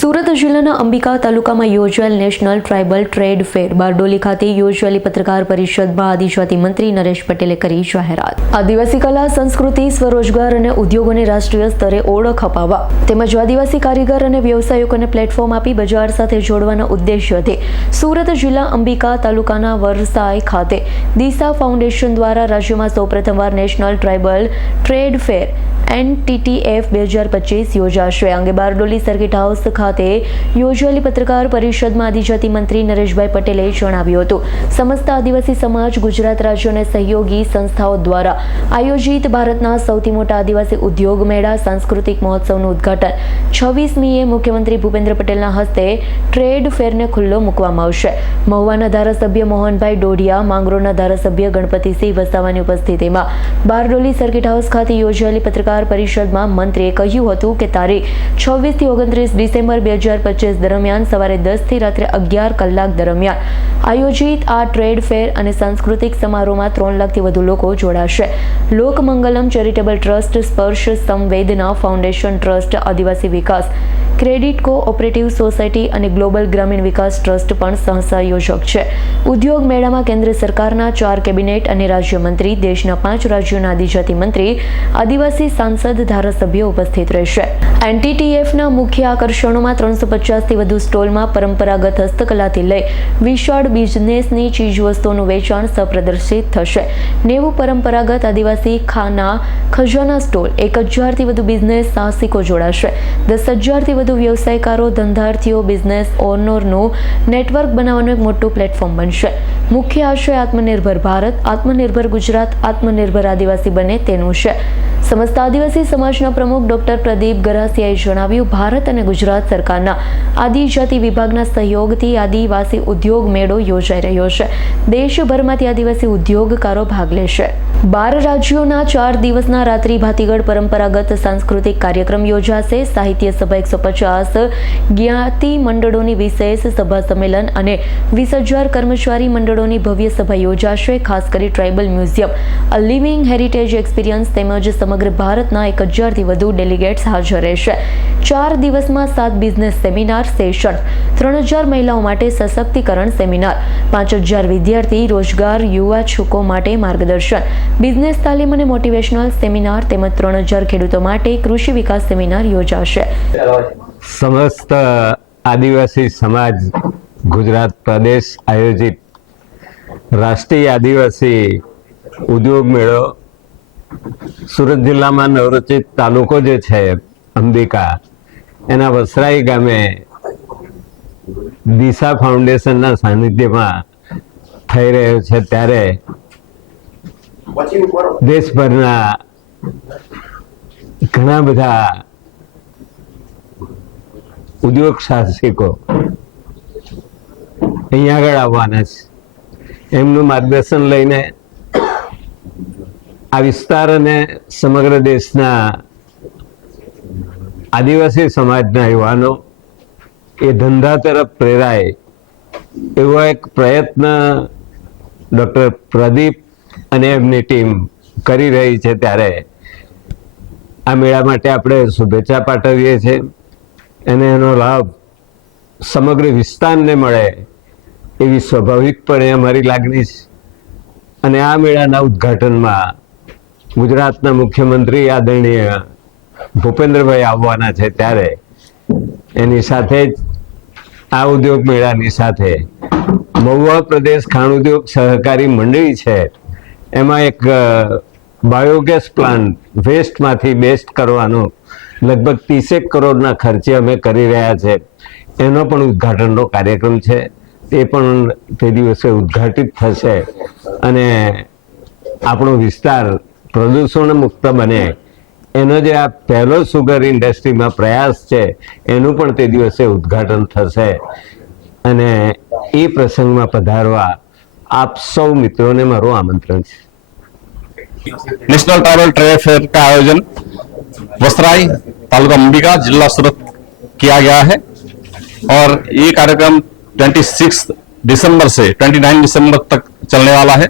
સુરત જિલ્લાના અંબિકા તાલુકામાં યોજાયેલ national tribal trade fair Bardoli ખાતે યોજાયેલી પત્રકાર પરિષદમાં આદિજાતિ મંત્રી નરેશ પટેલે કરી જાહેરાત. આદિવાસી કલા, સંસ્કૃતિ, સ્વરોજગાર અને ઉદ્યોગોને રાષ્ટ્રીય સ્તરે ઓળખ અપાવવા તેમજ આદિવાસી કારીગર અને વ્યવસાયિકોને પ્લેટફોર્મ આપી બજાર સાથે જોડવાના ઉદ્દેશ્યથી સુરત જિલ્લા અંબિકા તાલુકાના વરસાઈ ખાતે દિશા ફાઉન્ડેશન દ્વારા રાજ્યમાં સૌપ્રથમવાર national tribal trade fair NTTF 2025 યોજાશે. આ અંગે બારડોલી સર્કિટ હાઉસ ખાતે યોજાયેલી પત્રકાર પરિષદમાં આદિજાતિ મંત્રી નરેશભાઈ પટેલે જણાવ્યું હતું, સમસ્ત આદિવાસી સમાજ ગુજરાત રાજ્ય અને સહયોગી સંસ્થાઓ દ્વારા આયોજિત ભારતના સૌથી મોટા આદિવાસી ઉદ્યોગ મેળા સાંસ્કૃતિક મહોત્સવનું ઉદ્ઘાટન 26મીએ મુખ્યમંત્રી ભૂપેન્દ્ર પટેલના હસ્તે ટ્રેડ ફેરને ખુલ્લો મૂકવામાં આવશે. મહુવાના ધારાસભ્ય મોહનભાઈ ડોડિયા, માંગરોળના ધારાસભ્ય ગણપતિસિંહ વસાવાની ઉપસ્થિતિમાં બારડોલી સર્કિટ હાઉસ ખાતે યોજાયેલી પત્રકાર પરિષદમાં મંત્રીએ કહ્યું હતું કે તારીખ 26 થી 29 ડિસેમ્બર 2025 દરમિયાન સવારે 10 થી રાત્રે 11 કલાક દરમિયાન આયોજિત આ ટ્રેડ ફેર અને સાંસ્કૃતિક સમારોહમાં 3 લાખથી વધુ લોકો જોડાશે. લોકમંગલમ ચેરિટેબલ ટ્રસ્ટ, સ્પર્શ સંવેદના ફાઉન્ડેશન ટ્રસ્ટ, આદિવાસી વિકાસ ક્રેડિટ કોઓપરેટિવ સોસાયટી અને ગ્લોબલ ગ્રામીણ વિકાસ ટ્રસ્ટ પણ સહસંયોજક છે. ઉદ્યોગ મેળામાં કેન્દ્ર સરકારના 4 કેબિનેટ અને રાજ્યમંત્રી, દેશના 5 રાજ્યોના આદિજાતિ મંત્રી, આદિવાસી સાંસદ, ધારાસભ્યો ઉપસ્થિત રહેશે. NTTFના મુખ્ય આકર્ષણોમાં 350થી વધુ સ્ટોલમાં પરંપરાગત હસ્તકલાથી લઈ વિશાળ બિઝનેસની ચીજવસ્તુઓનું વેચાણ સપ્રદર્શિત થશે. 90 પરંપરાગત આદિવાસી ખજાના સ્ટોલ, 1000થી વધુ બિઝનેસ સાહસિકો જોડાશે. 10,000થી વધુ વ્યવસાયકારો, ધંધાર્થીઓ, બિઝનેસ ઓનરનું નેટવર્ક બનાવવાનું એક મોટું પ્લેટફોર્મ બનશે. મુખ્ય આશય આત્મનિર્ભર ભારત, આત્મનિર્ભર ગુજરાત, આત્મનિર્ભર આદિવાસી બને તેનું છે. સમસ્ત આદિવાસી સમાજના પ્રમુખ ડોક્ટર પ્રદીપ ગરાસિયાએ જણાવ્યું, ભારત અને ગુજરાત સરકારના આદિજાતિ વિભાગના સહયોગથી આદિવાસી ઉદ્યોગ મેળો યોજાઈ રહ્યો છે. દેશભરમાંથી આદિવાસી ઉદ્યોગકારો ભાગ લેશે. 12 રાજ્યોના 4 દિવસના રાત્રિ ભાતીગળ પરંપરાગત સાંસ્કૃતિક કાર્યક્રમ યોજાશે. સાહિત્ય સભા 150 જ્ઞાતિ મંડળોની વિશેષ સભા સંમેલન અને 20,000 કર્મચારી મંડળોની ભવ્ય સભા યોજાશે. ખાસ કરી ટ્રાઇબલ મ્યુઝિયમ, અ લિવિંગ હેરિટેજ એક્સપિરિયન્સ તેમજ સમગ્ર ભારતના 1,000થી વધુ ડેલિગેટ્સ હાજર રહેશે. 4 દિવસમાં 7 બિઝનેસ સેમિનાર સેશન, 3,000 મહિલાઓ માટે સશક્તિકરણ સેમિનાર, 5,000 વિદ્યાર્થી રોજગાર યુવા છોકરો માટે માર્ગદર્શન, બિઝનેસ તાલીમ અને મોટિવેશનલ સેમિનાર તેમજ 3,000 ખેડૂતો માટે કૃષિ વિકાસ સેમિનાર યોજાશે. સમસ્ત આદિવાસી સમાજ ગુજરાત પ્રદેશ આયોજિત રાષ્ટ્રીય આદિવાસી ઉદ્યોગ મેળો સુરત જિલ્લામાં નવરચિત તાલુકો જે છે અંબિકા, એના વસરાઈ ગામે દિશા ફાઉન્ડેશનના સાનિધ્યમાં થઈ રહ્યો છે. ત્યારે દેશભરના ઘણા બધા ઉદ્યોગ સાહસિકો અહીંયા આગળ આવવાના છે. એમનું માર્ગદર્શન લઈને આ વિસ્તાર અને સમગ્ર દેશના આદિવાસી સમાજના યુવાનો એ ધંધા તરફ પ્રેરાય એવો એક પ્રયત્ન ડૉક્ટર પ્રદીપ અને એમની ટીમ કરી રહી છે. ત્યારે આ મેળા માટે આપણે શુભેચ્છા પાઠવીએ છીએ અને એનો લાભ સમગ્ર વિસ્તારને મળે એવી સ્વાભાવિકપણે અમારી લાગણી છે. અને આ મેળાના ઉદ્ઘાટનમાં ગુજરાતના મુખ્યમંત્રી આદરણીય ભૂપેન્દ્રભાઈ આવવાના છે. ત્યારે એની સાથે જ આ ઉદ્યોગ મેળાની સાથે મહુવા પ્રદેશ ખાણ ઉદ્યોગ સહકારી મંડળી છે, એમાં એક બાયોગેસ પ્લાન્ટ વેસ્ટમાંથી બેસ્ટ કરવાનો લગભગ 30 કરોડના ખર્ચે અમે કરી રહ્યા છે. એનો પણ ઉદ્ઘાટનનો કાર્યક્રમ છે. એ પણ તે દિવસે ઉદ્ઘાટિત થશે અને આપણો વિસ્તાર પ્રદૂષણ મુક્ત બને એનો જે આ પહેલો સુગર ઇન્ડસ્ટ્રીમાં પ્રયાસ છે એનું પણ તે દિવસે ઉદ્ઘાટન થશે. અને એ પ્રસંગમાં પધારવા આપ સૌ मित्रों મારું આમંત્રણ છે. नेशनल ट्राइबल ट्रेड फेयर का आयोजन वसराई तालुका अंबिका जिला सूरत किया गया है और ये कार्यक्रम 26 दिसंबर से 29 दिसंबर तक चलने वाला है.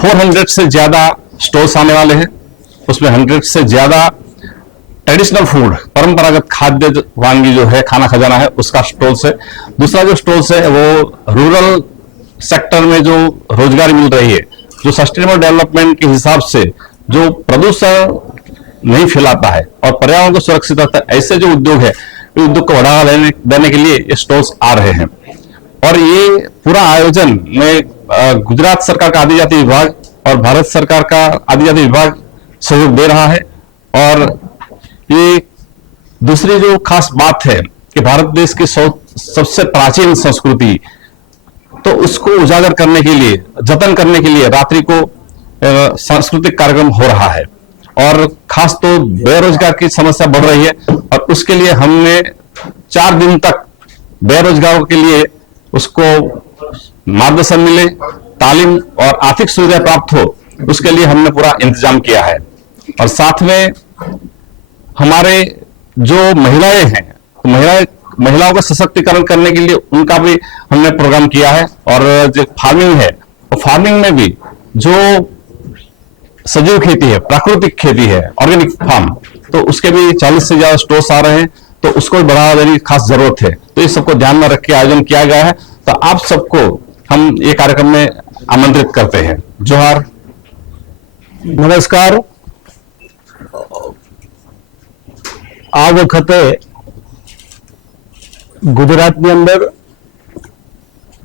400 से ज्यादा स्टॉल्स आने वाले हैं. उसमें 100 से ज्यादा ट्रेडिशनल फूड, परंपरागत खाद्य वानगी जो है, खाना खजाना है, उसका स्टॉल्स है। दूसरा जो स्टॉल्स है वो रूरल सेक्टर में जो रोजगार मिल रही है, जो सस्टेनेबल डेवलपमेंट के हिसाब से जो प्रदूषण नहीं फैलाता है और पर्यावरण को सुरक्षित रखता है, ऐसे जो उद्योग है, उद्योग को बढ़ावा देने के लिए ये स्टॉल्स आ रहे हैं। और ये पूरा आयोजन में गुजरात सरकार का आदिजाति विभाग और भारत सरकार का आदिजाति विभाग सहयोग दे रहा है। और ये दूसरी जो खास बात है कि भारत देश की सबसे प्राचीन संस्कृति, तो उसको उजागर करने के लिए, जतन करने के लिए रात्रि को सांस्कृतिक कार्यक्रम हो रहा है। और खास तो बेरोजगार की समस्या बढ़ रही है और उसके लिए हमने 4 दिन तक बेरोजगारों के लिए उसको मार्गदर्शन मिले, तालीम और आर्थिक सुविधा प्राप्त हो, उसके लिए हमने पूरा इंतजाम किया है। और साथ में हमारे जो महिलाएं हैं, तो महिलाओं का सशक्तिकरण करने के लिए उनका भी हमने प्रोग्राम किया है। और जो फार्मिंग है, तो फार्मिंग में भी जो सजीव खेती है, प्राकृतिक खेती है, ऑर्गेनिक फार्म, तो उसके भी 40 से ज्यादा स्टोर्स आ रहे हैं, तो उसको बढ़ावा देने की खास जरूरत है। तो इस सबको ध्यान में रख के आयोजन किया गया है। तो आप सबको हम ये कार्यक्रम में आमंत्रित करते हैं। जोहार। નમસ્કાર. આ વખતે ગુજરાતની અંદર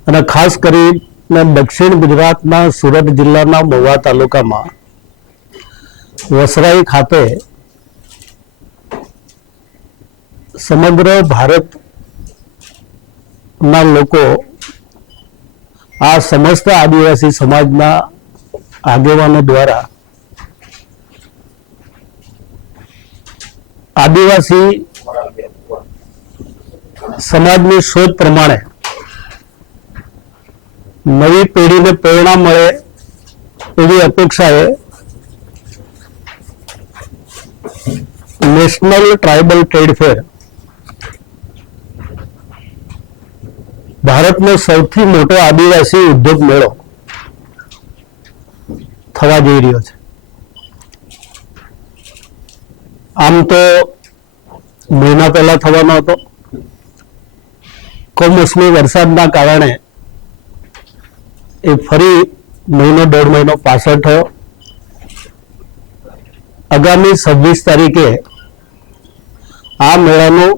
અને ખાસ કરીને દક્ષિણ ગુજરાતના સુરત જિલ્લાના મહુવા તાલુકામાં વસરાઈ ખાતે સમગ્ર ભારતના લોકો આ સમસ્ત આદિવાસી સમાજના આગેવાનો દ્વારા આદિવાસી સમાજની શોધ પ્રમાણે નવી પેઢીને પ્રેરણા મળે એવી અપેક્ષાએ નેશનલ ટ્રાઇબલ ટ્રેડ ફેર ભારતનો સૌથી મોટો આદિવાસી ઉદ્યોગ મેળો થવા જઈ રહ્યો છે. આમ તો મહિના પહેલા થવાનો હતો, કમોસમી વરસાદના કારણે એ ફરી મહિનો 1.5 મહિનો પાછળ થયો. આગામી 26 તારીખે આ મેળાનું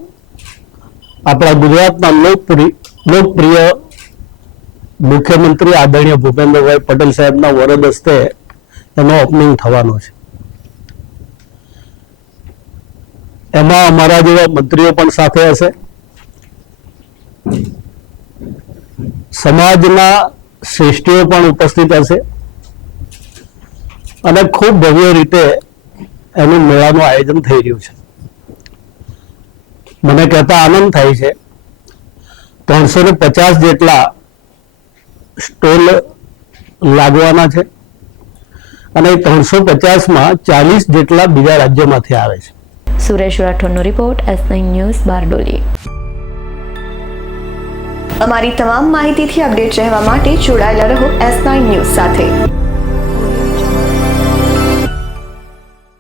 આપણા ગુજરાતના લોકપ્રિય મુખ્યમંત્રી આદરણીય ભૂપેન્દ્રભાઈ પટેલ સાહેબના વરદ હસ્તે એનો ઓપનિંગ થવાનો છે. એમાં અમારા જેવા મંત્રીઓ પણ સાથે હશે, સમાજના શ્રેષ્ઠીઓ પણ ઉપસ્થિત હશે અને ખૂબ ભવ્ય રીતે એનું મેળાનું આયોજન થઈ રહ્યું છે. મને કહેતા આનંદ થાય છે 350 જેટલા સ્ટોલ લાગવાના છે અને 350માં 40 જેટલા બીજા રાજ્યોમાંથી આવે છે. સુરેશ રાઠોડનો રિપોર્ટ, S9 ન્યૂઝ, બારડોલી. અમારી તમામ માહિતીથી અપડેટ રહેવા માટે જોડાયેલા રહો S9 ન્યૂઝ સાથે.